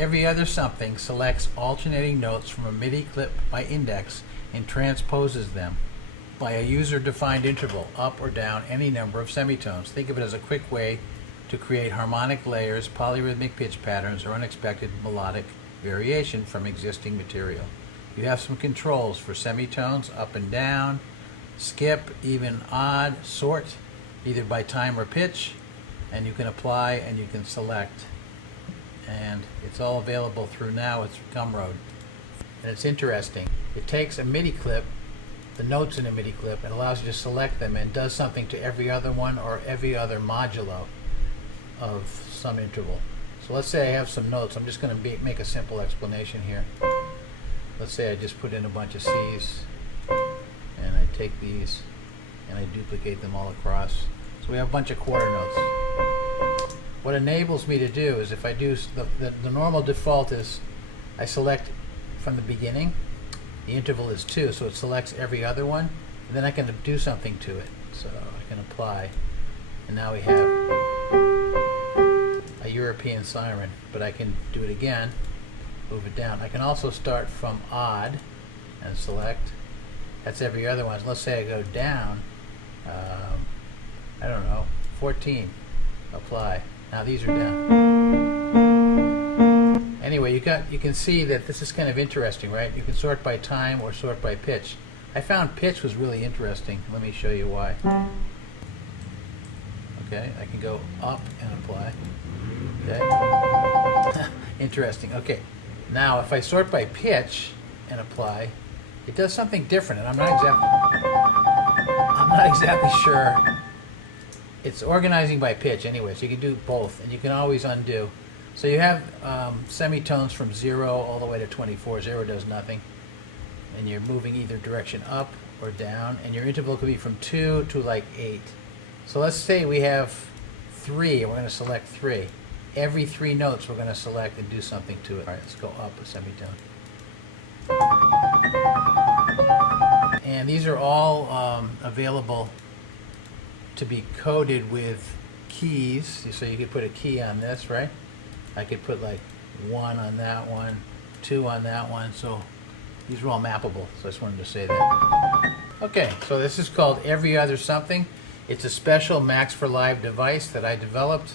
Every Other Something selects alternating notes from a MIDI clip by index and transposes them by a user-defined interval, up or down any number of semitones. Think of it as a quick way to create harmonic layers, polyrhythmic pitch patterns, or unexpected melodic variation from existing material. You have some controls for semitones, up and down, skip, even, odd, sort, either by time or pitch, and you can apply and you can select. And it's all available through now. It's Gumroad. And it's interesting. It takes a MIDI clip, the notes in a MIDI clip, and allows you to select them and does something to every other one or every other modulo of some interval. So let's say I have some notes. I'm just going to make a simple explanation here. Let's say I just put in a bunch of C's, and I take these and I duplicate them all across. So we have a bunch of quarter notes. What enables me to do is, if I do, the normal default is I select from the beginning. The interval is 2, so it selects every other one, and then I can do something to it. So I can apply, and now we have a European siren, but I can do it again, move it down. I can also start from odd and select. That's every other one. Let's say I go down, I don't know, 14, apply. Now these are down. Anyway, you can see that this is kind of interesting, right? You can sort by time or sort by pitch. I found pitch was really interesting. Let me show you why. Okay, I can go up and apply. Okay. Interesting. Okay. Now if I sort by pitch and apply, it does something different, and I'm not exactly sure. It's organizing by pitch anyway, so you can do both, and you can always undo. So you have semitones from 0 all the way to 24. 0 does nothing, and you're moving either direction up or down, and your interval could be from 2 to like 8. So let's say we have 3, and we're going to select 3. Every 3 notes we're going to select and do something to it. All right, let's go up a semitone. And these are all available to be coded with keys. So you could put a key on this, right? I could put like 1 on that one, 2 on that one. So these are all mappable. So I just wanted to say that. Okay, so this is called Every Other Something. It's a special Max for Live device that I developed,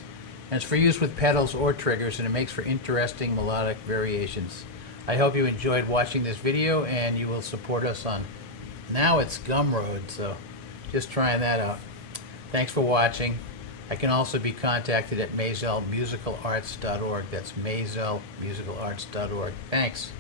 and it's for use with pedals or triggers, and it makes for interesting melodic variations. I hope you enjoyed watching this video, and you will support us on, now it's Gumroad, so just trying that out. Thanks for watching. I can also be contacted at mazelmusicalarts.org. That's mazelmusicalarts.org. Thanks.